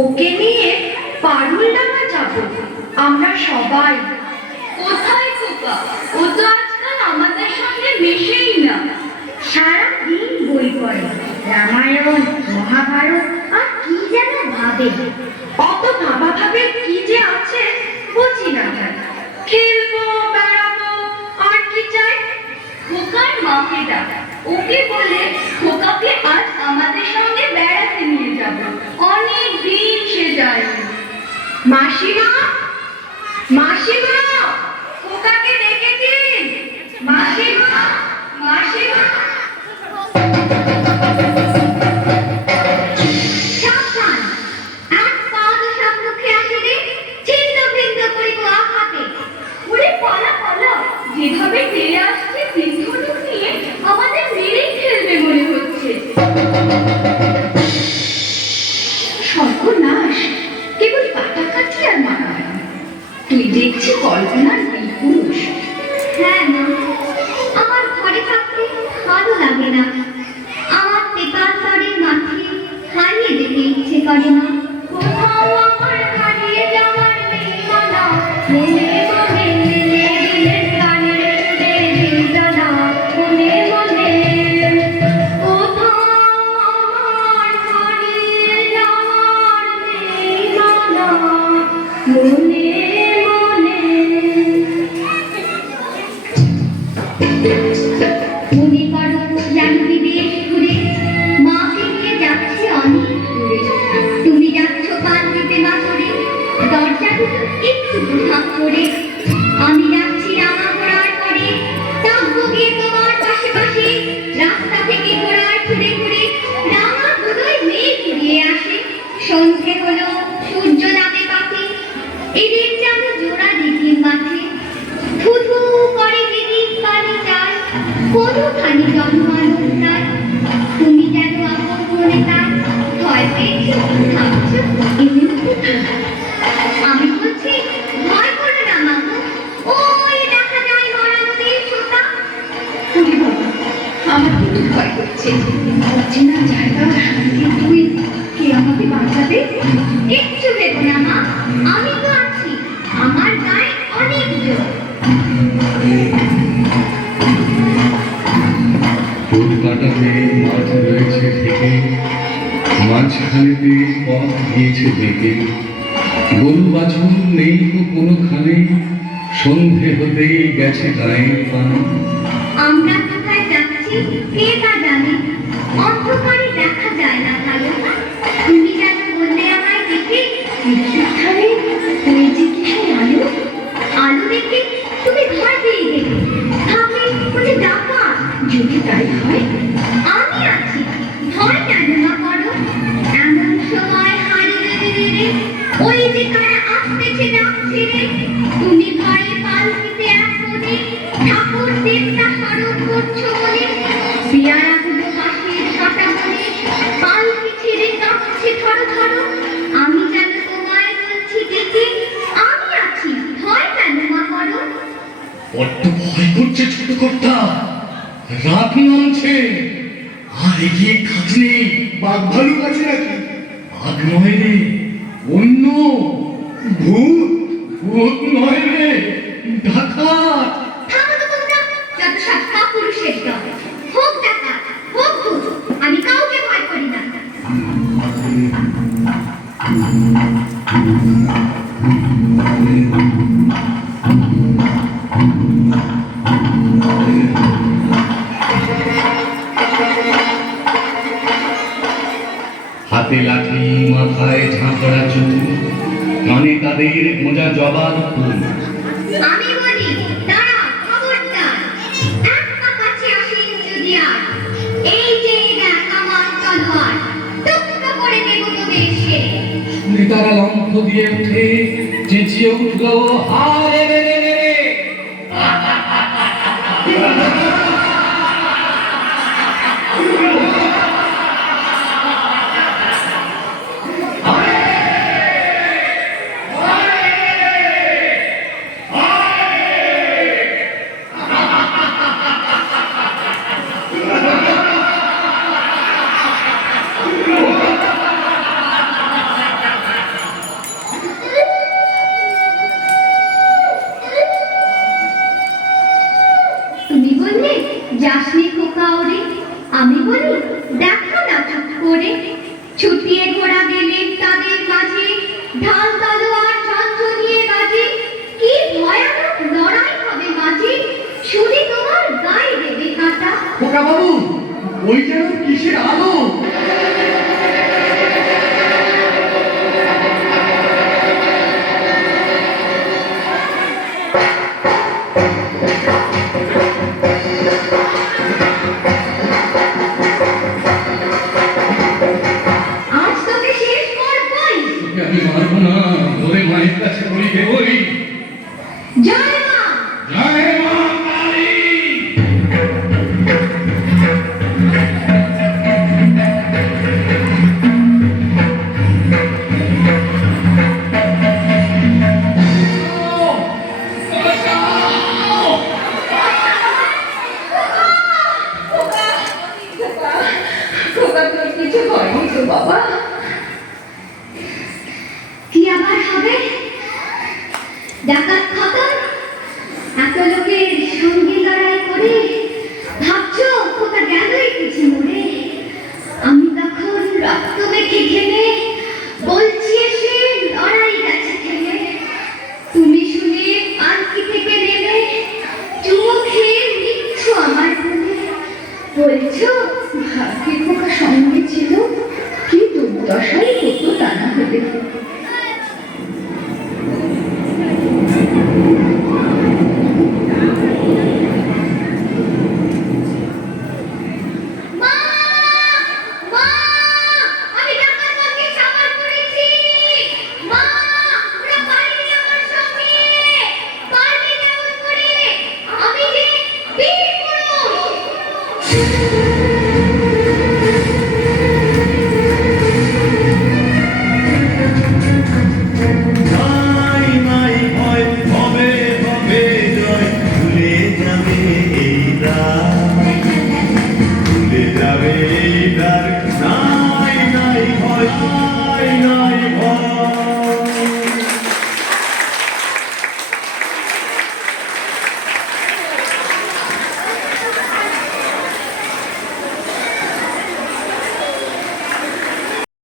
ওকে নিয়ে পারুলডাঙ্গা যাব আমরা সবাই। কোথায় খোকা? ও তো আজকাল আমাদের সঙ্গে মেশেই না। সারাদিন বই পড়ে, রামায়ণ মহাভারত আর কি যেন ভাবে। অত ভাবা ভাবে কি যে আছে বুঝি না ভাই। খেলবো বেড়াবো আর কি চাই। খোকার মাকে ডাক, ওকে বলে খোকাকে আজ আমাদের সঙ্গে বেড়াতে নিয়ে যাব। অনেক দিন সে যায়নি। মাসিমা, মাসিমা, খোকাকে ডেকে দিন। মাসিমা, মাসিমা। সাবধান, এক পাও তো সম্মুখে আসিলে ছিন্ন ভিন্ন করিব আঘাতে। ওরে পালা পালা, যেভাবে ফিরে আসছে বৃদ্ধলোক নিয়ে আমাদের মেরেই ফেলবে মনে হচ্ছে। সর্বনাশ, কেবল কাটাকাটি আর মারামারি। তুই দেখছি কল্পনার পুরুষ। হ্যাঁ মা, আমার ঘরে থাকতে ভালো লাগে না। আমার পেপার বাড়ির মাঠে হারিয়ে যেতে ইচ্ছে করে না। কোথাও আমার হারিয়ে যাওয়ার নেই মানা, মনে মনে দিলের গানে সুরে জানা, মনে মনে। কোথাও আমার হারিয়ে যাওয়ার নেই মানা, মনে মনে। মনে করো যেন বিদেশ ঘুরে মাকে নিয়ে যাচ্ছে অনেক দূরে। তুমি যাচ্ছ পাল দিতে বাসরে, দরজা দুটো একটু ভাগ করে। আমি যাচ্ছি রাঙা ঘোড়ার পরে, থাকবো গিয়ে তোমার পাশে পাশে। রাস্তা থেকে ঘোড়ার ঘুরে ঘুরে রাঙা ধুলোয় মেঘ উড়িয়ে আসে। সন্ধে হলো, সূর্য নামে পাখি, এদের যেন জোড়া দিদির মাঠে। থুথু করে দিদির পানি চায়, কোনোখানি জন্মানো নাই। তুমি যেন আপন মনে তাই ভয় পেয়েছো, ভাবছো এমন কোথায়। আমি বলছি ভয় করো না মাগো, ওই দেখা যায় মরা নদীর সোতা। ওরে বাবা, আমার কিন্তু ভয় করছে। অচেনা জায়গা, সঙ্গে তুই, কে আমাকে বাঁচাবে? কিচ্ছু ভেবো না মা, আমি তো আছি। আমার গায়ে অনেক জোর। ফুল কাটাতে মাঠ রয়েছে থেকে, মাঝখানেতে পথ গিয়েছে বেঁকে। গরু বাছুর নেই তো কোনোখানে, সন্ধে হতেই গেছে গায়ে পানি। আমরা কোথায় যাচ্ছি কে তা জানে, অন্ধকারে দেখা যায় না ভালো। তুমি যেন বললে আমায় দেখে, এখানে ওই যে কিসের আলো। আলো দেখে তুমি ভয় পেয়ে গেলে। ভাবলে ওটা ডাকা। যদি তাই হয়, আমি আছি, ভয় কেন না করো। এমন সময় হারিয়ে রে, ওই যে কারা আসতেছে ডাকছে রে। তুমি ভয়ে পালকিতে এক মনে, ঠাকুর দেবতা স্মরণ করছো বলে। পেয়ারাগুলো পাশের কাটা বনে, পালকি ছেড়ে কাঁপছে ধরো ধরো। আমি যেন তোমায় বলছি ডেকে, আমি আছি, ভয় কেন না করো। বড্ড ভয় করছে ছোট কর্তা, রাত নামছে। আর এগিয়ে কাজ নেই। বাঘ ভালুক আছে নাকি? বাঘ নয় রে, অন্য ভূত। ভূত নয় রে, ডাকাত। থামো তো তোমরা, যত সব কাপুরুষের দল। হোক ডাকাত, হোক ভূত, আমি কাউকে ভয় করি না। হাতে লাঠি, মাথায় ঝাঁকড়া চুল, কানে তাদের গোঁজা জবার ফুল। আমি বলি দাঁড়া, খবরদার। এক পা কাছে আসেন যদি আর, এই যে দেখ আমার তলোয়ার, টুকরো করে দেব তোদের শেষ। শুনে তারা লম্ফ দিয়ে উঠে চেঁচিয়ে উঠল, হারে রে রে রে রে। ঢাল তলোয়ার যন্ত্র নিয়ে বাজি, কি ভয়ানক লড়াই হবে মাঝি, শুনে তোমার গায়ে দেবে কাঁটা। খোকা বাবু, ওই যেন কিসের আলো! আজ তোকে শেষ করবই। তোকে আমি মারবো না, ধরে মায়ের কাছে বলি দেবই। জয় মা। জয় মা কালী! খোকা তোর কিছু হয়নি তো বাবা? কি আবার হবে? ডাকাত খতম, এত লোকের সঙ্গে লড়াই করে ভাবছো কোথা গেলই কিছু মরে। আমি তখন রক্ত মেখে ঘেমে বলছি এসে লড়াই গেছে খেলে। তুমি শুনে আর কি থেকে নেমে চুমো খেয়ে নিচ্ছ আমার কোলে। বলছো ভাগ্যে খোকা সঙ্গে ছিল, কি দুর্দশাই হতো তা না হলে।